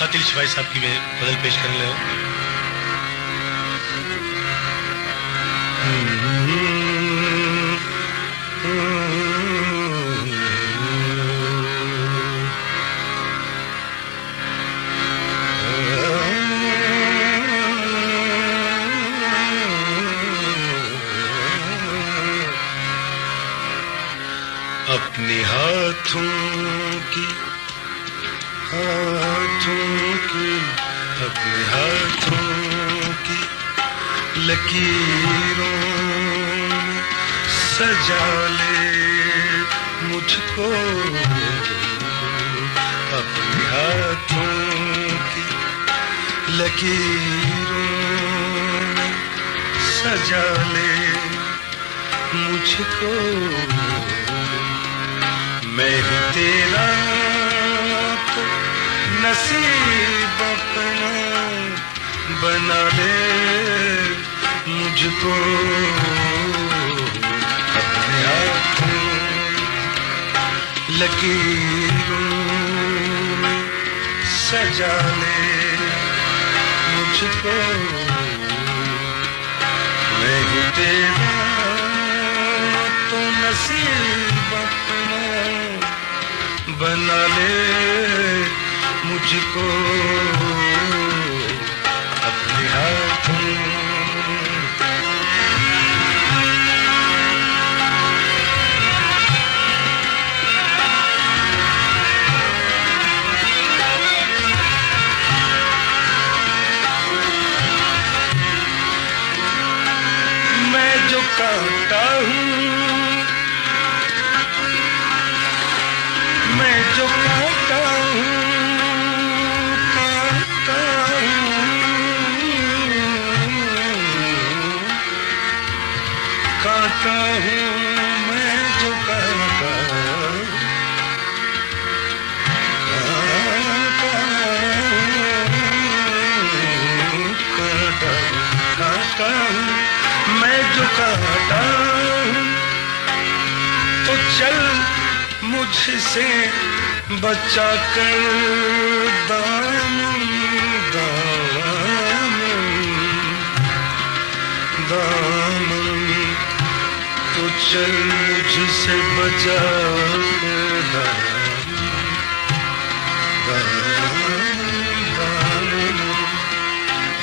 कातिल शिवाई साहब की गजल पेश करने लगे। अपने हाथों की अपने हाथों की लकीरों में सजा ले मुझको, अपने हाथों की लकीरों में सजा ले मुझको। मैं हूँ तेरा तो नसीब अपना बना ले मुझको, अपने हाथों लकीरों में सजा ले मुझको। मैं हूँ तेरा तो नसीब अपना बना ले मुझको, अपने हाथों। मैं जो कांटा हूँ, मैं जो कांटा हूँ, कांटा हूँ मैं जो कांटा, कांटा हूँ मैं जो कांटा हूँ, तो चल मुझसे बचा कर दामन, दामन, दामन, तो चल मुझसे बचा कर दामन,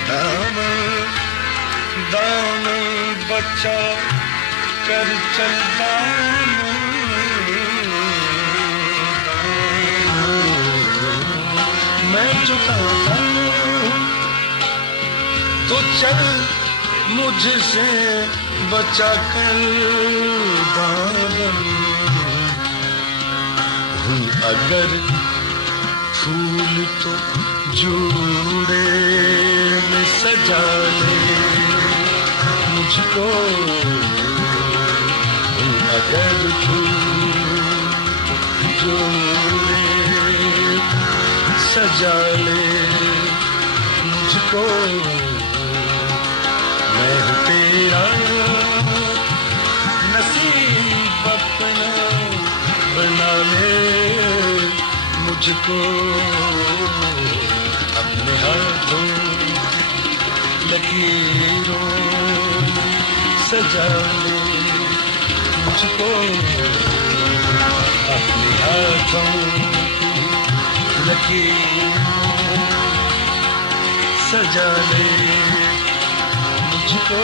दामन, दामन, बचा कर चल दामन। मैं जो कांटा हूँ तो चल मुझसे बचा कर दामन। हूँ अगर फूल तो जूड़े में सजा ले मुझको, हूँ अगर फूल जूड़े सजा ले मुझको। मैं हूँ तेरा नसीब अपना बना ले मुझको, अपने हाथों लकीरों सजा ले मुझको, अपने हाथों लकीरों सजा ले मुझको।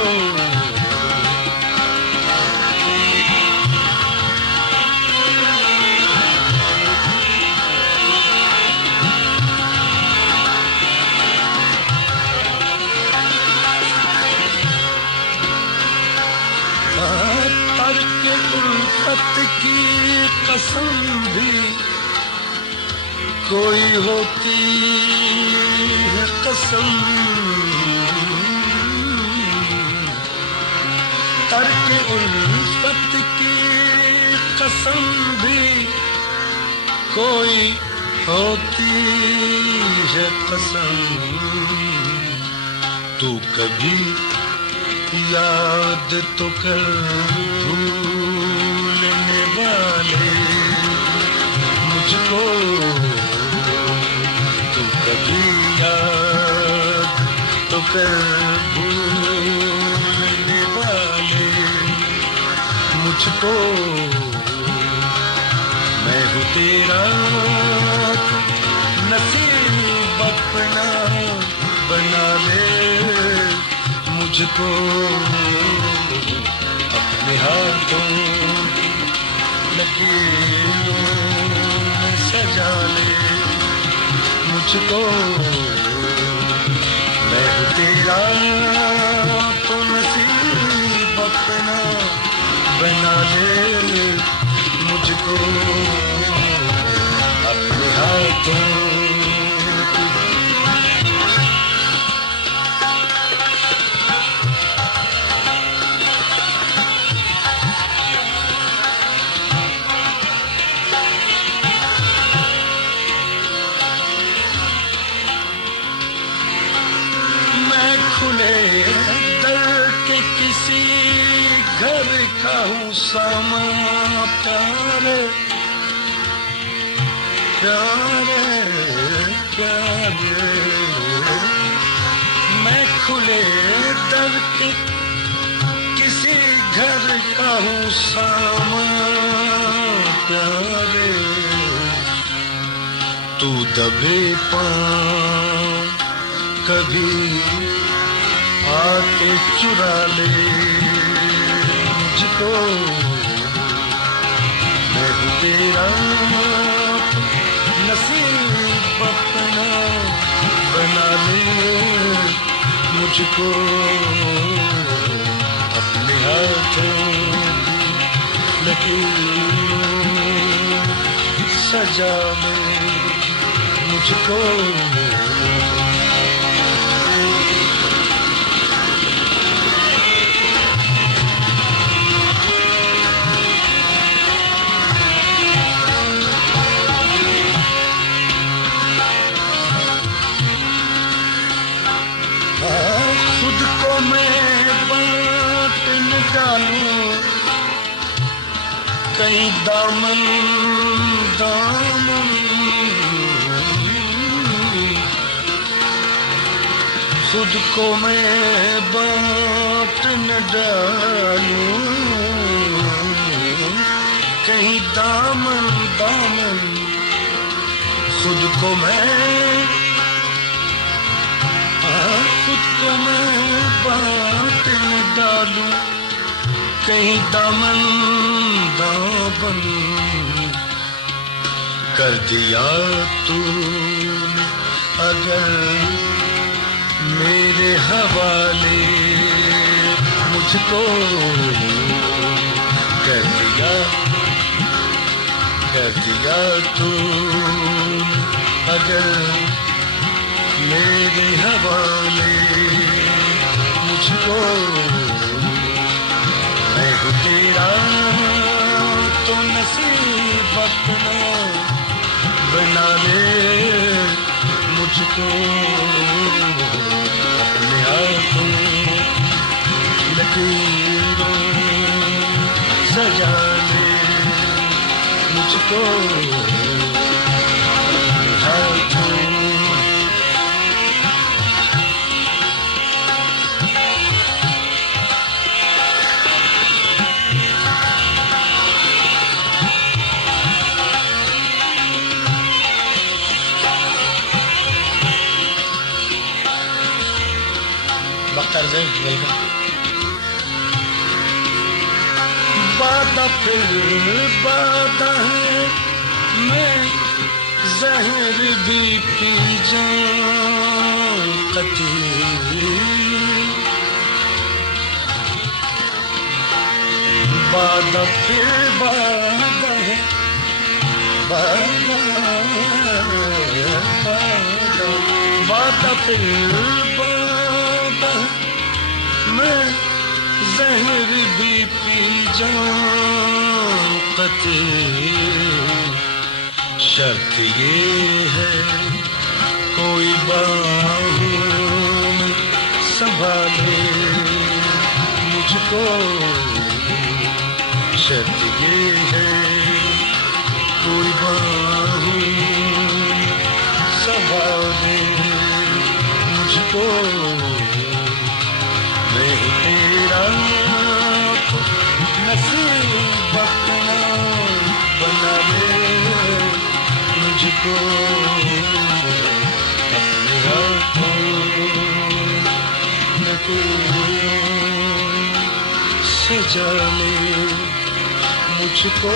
तर्क उल्फत की कसम भी कोई होती है कसम, तर्क उल्फत की कसम भी कोई होती है कसम। तू कभी याद तो कर भूलने वाले मुझको, तू कभी कर भूलने वाले मुझको, मैं हूँ तेरा नसीब अपना बना ले मुझको, अपने हाथों लकीरों में सजा ले मुझको, मैं हूँ तेरा तो नसीब अपना बना ले मुझको, अपने हाथों। मैं खुले दर के किसी घर का हूँ सामा, प्यारे प्यारे प्यारे, मैं खुले दर के किसी घर का हूँ सामा, प्यारे तू दबे पाँव कभी आके चुरा ले मुझको, मैं हूँ तेरा नसीब अपना बना ले मुझको, अपने हाथों लकीरों सजा ले मुझको। खुद को मैं बांट न डालूं कहीं दामन दामन, खुद को मैं बांट न डालूं कहीं दामन दामन, खुद को मैं खुद को मैं बांट न डालूं कहीं दामन दामन, कर दिया तूने अगर मेरे हवाले मुझको, कर दिया तूने अगर मेरे हवाले मुझको, मैं हूँ तेरा तो नसीब अपना बना ले मुझको, अपने हाथों लकीरों सजा ले मुझको, अपने हाथों। बख्तर से वेलकम। बादा फिर बादा है, मैं जहर भी पी जाऊं कतई, बादा फिर बादा है, बादा फिर बादा, मैं जहर भी पी जाऊं कतई, शर्त ये है कोई बाहों में संभाले मुझको, शर्त ये है कोई बाहों में संभाले मुझको, मुझको अपनी आँखों में तू सजा ले मुझको